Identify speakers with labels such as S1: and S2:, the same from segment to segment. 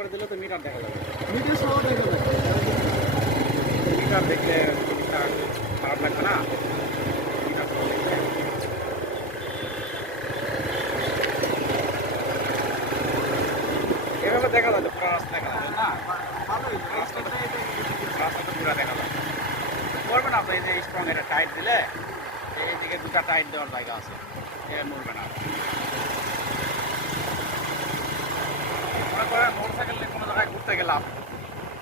S1: করে দিলে তো মিটার দেখা যাবে।
S2: মিটার সহ দেখা যাবে।
S1: মিটার দেখলে খারাপ লাগবে না? মিটার সহ দেখলে। এভাবে দেখা যাবে পুরো রাস্তা দেখা যাবে না? দেখা যাবে। করবেন আপনি এই যে স্ট্রং এটা টাইট দিলে এইদিকে দুটা টাইট দেওয়ার জায়গা আছে। এ মরবে না। মনে করেন মোটর সাইকেল নিয়ে কোনো জায়গায় ঘুরতে গেলাম।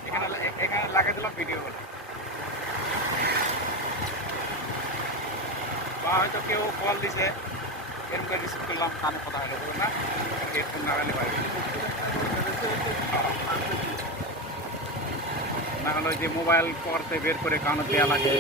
S1: এখানে এখানে লাগাই দিলাম ভিডিও করে বা হয়তো কেউ কল দিছে, এরকম রিসিভ করলাম, কানে কথা হলে না। হেডফোন লাগালে পারবে না। হলে যে মোবাইল করতে বের করে কানে দেওয়া লাগে।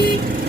S1: You.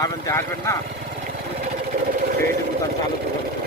S1: এখন যে যাবেন যে আসবেন